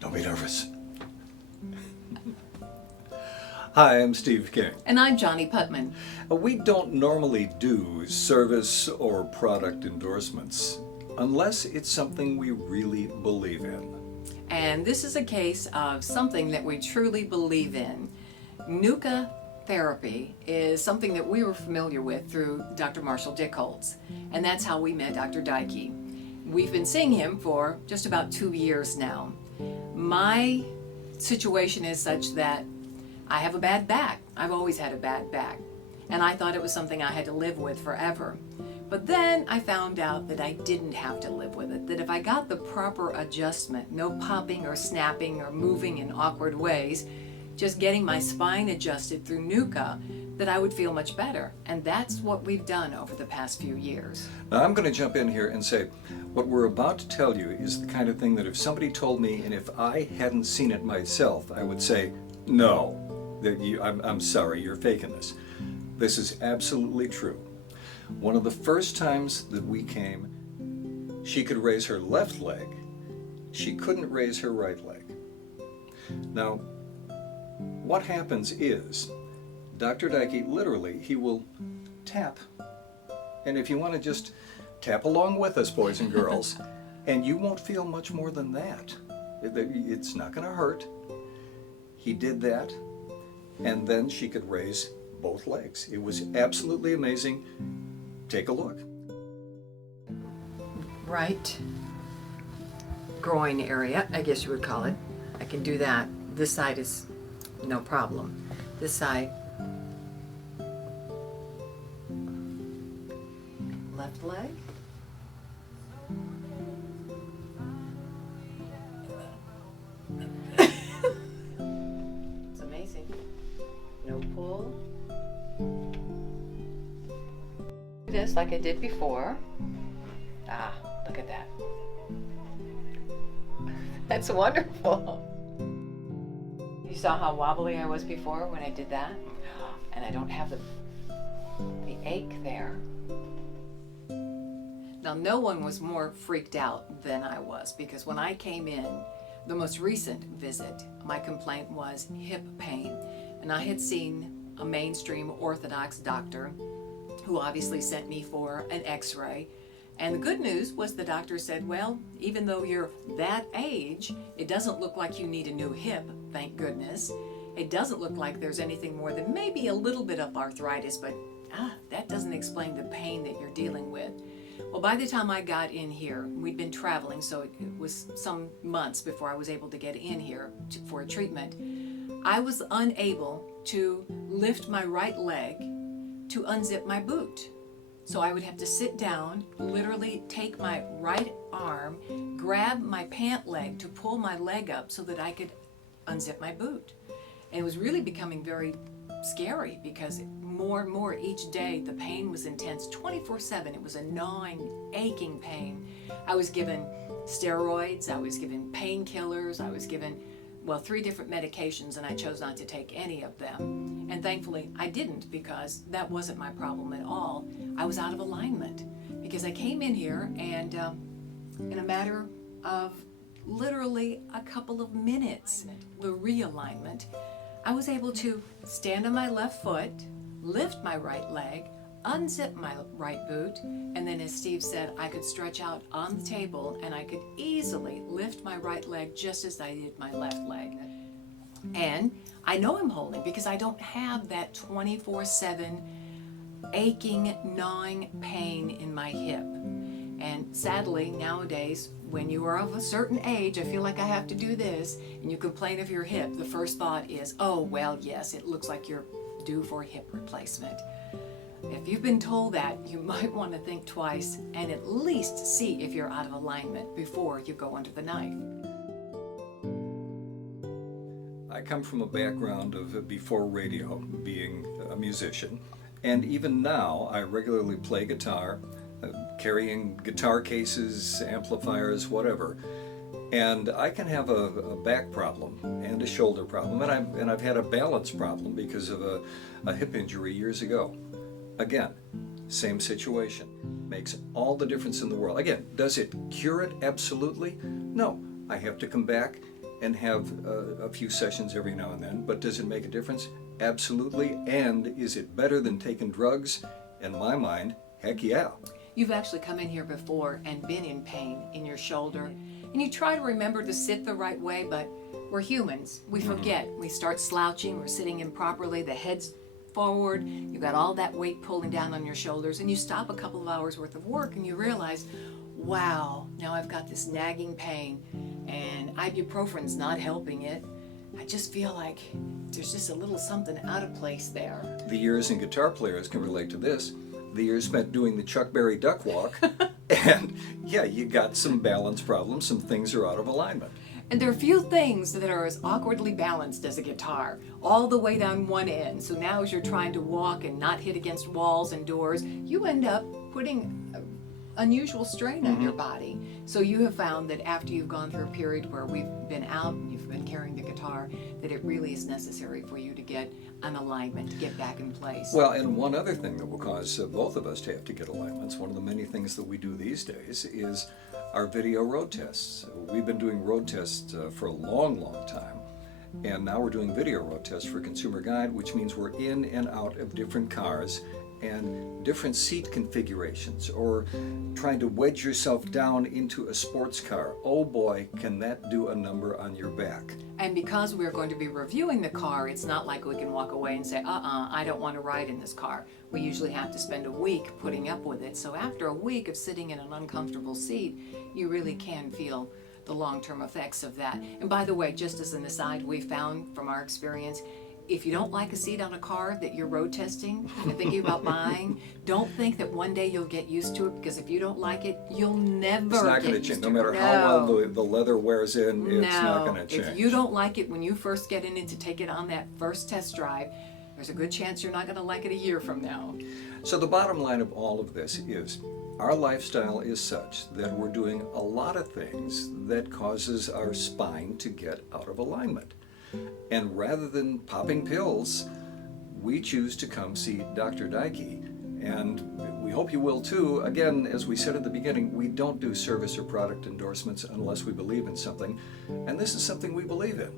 Don't be nervous. Hi, I'm Steve King. And I'm Johnnie Putman. We don't normally do service or product endorsements unless it's something we really believe in. And this is a case of something that we truly believe in. NUCCA therapy is something that we were familiar with through Dr. Marshall Dickholz. And that's how we met Dr. Dykey. We've been seeing him for just about 2 years now. My situation is such that I have a bad back. I've always had a bad back. And I thought it was something I had to live with forever. But then I found out that I didn't have to live with it, that if I got the proper adjustment, no popping or snapping or moving in awkward ways, just getting my spine adjusted through NUCCA, that I would feel much better. And that's what we've done over the past few years. Now I'm going to jump in here and say, what we're about to tell you is the kind of thing that if somebody told me and if I hadn't seen it myself, I would say, no, I'm sorry, you're faking this. This is absolutely true. One of the first times that we came, she could raise her left leg. She couldn't raise her right leg. Now, what happens is, Dr. Dykey, literally, he will tap. And if you want to just tap along with us, boys and girls, and you won't feel much more than that. It's not going to hurt. He did that, and then she could raise both legs. It was absolutely amazing. Take a look. Right groin area, I guess you would call it. I can do that. This side is no problem. This side, left leg. It's amazing. No pull. This like I did before. Ah, look at that. That's wonderful. You saw how wobbly I was before when I did that? And I don't have the ache there. Now, no one was more freaked out than I was, because when I came in, the most recent visit, my complaint was hip pain. And I had seen a mainstream orthodox doctor who obviously sent me for an x-ray. And the good news was the doctor said, well, even though you're that age, it doesn't look like you need a new hip, thank goodness. It doesn't look like there's anything more than maybe a little bit of arthritis, but that doesn't explain the pain that you're dealing with. Well, by the time I got in here, we'd been traveling, so it was some months before I was able to get in here for a treatment. I was unable to lift my right leg to unzip my boot. So I would have to sit down, literally take my right arm, grab my pant leg to pull my leg up so that I could unzip my boot. And it was really becoming very scary because more and more each day the pain was intense, 24/7. It was a gnawing, aching pain. I was given steroids, I was given painkillers, I was given 3 different medications, and I chose not to take any of them. And thankfully I didn't, because that wasn't my problem at all. I was out of alignment because I came in here and in a matter of literally a couple of minutes, the realignment, I was able to stand on my left foot, lift my right leg, unzip my right boot, and then, as Steve said, I could stretch out on the table and I could easily lift my right leg just as I did my left leg. And I know I'm holding because I don't have that 24/7 aching, gnawing pain in my hip. And sadly, nowadays, when you are of a certain age, I feel like I have to do this, and you complain of your hip, the first thought is, oh, well, yes, it looks like you're due for a hip replacement. If you've been told that, you might want to think twice and at least see if you're out of alignment before you go under the knife. I come from a background of before radio, being a musician, and even now I regularly play guitar, carrying guitar cases, amplifiers, whatever. And I can have a back problem and a shoulder problem, and I've had a balance problem because of a hip injury years ago. Again, same situation. Makes all the difference in the world. Again, does it cure it? Absolutely. No. I have to come back and have a few sessions every now and then, but does it make a difference? Absolutely. And is it better than taking drugs? In my mind, heck yeah. You've actually come in here before and been in pain in your shoulder, and you try to remember to sit the right way, but we're humans. We forget. We start slouching, we're sitting improperly, the head's forward, you've got all that weight pulling down on your shoulders, and you stop a couple of hours worth of work and you realize, wow, now I've got this nagging pain and ibuprofen's not helping it. I just feel like there's just a little something out of place there. The years, and guitar players can relate to this, the years spent doing the Chuck Berry duck walk, and yeah, you got some balance problems, some things are out of alignment. And there are few things that are as awkwardly balanced as a guitar, all the way down one end. So now as you're trying to walk and not hit against walls and doors, you end up putting unusual strain on your body. So you have found that after you've gone through a period where we've been out and you've been carrying the guitar, that it really is necessary for you to get an alignment, to get back in place. Well, and one other thing that will cause both of us to have to get alignments, one of the many things that we do these days, is our video road tests. We've been doing road tests for a long, long time, and now we're doing video road tests for Consumer Guide, which means we're in and out of different cars and different seat configurations, or trying to wedge yourself down into a sports car. Oh boy, can that do a number on your back. And because we're going to be reviewing the car, it's not like we can walk away and say, I don't want to ride in this car. We usually have to spend a week putting up with it. So after a week of sitting in an uncomfortable seat, you really can feel the long-term effects of that. And by the way, just as an aside, we found from our experience, if you don't like a seat on a car that you're road testing and thinking about buying, don't think that one day you'll get used to it, because if you don't like it, you'll never It's not going to change. No matter how well the leather wears in, it's not going to change. If you don't like it when you first get in it to take it on that first test drive, there's a good chance you're not going to like it a year from now. So the bottom line of all of this is our lifestyle is such that we're doing a lot of things that causes our spine to get out of alignment. And rather than popping pills, we choose to come see Dr. Dykey, and we hope you will too. Again, as we said at the beginning, we don't do service or product endorsements unless we believe in something, and this is something we believe in.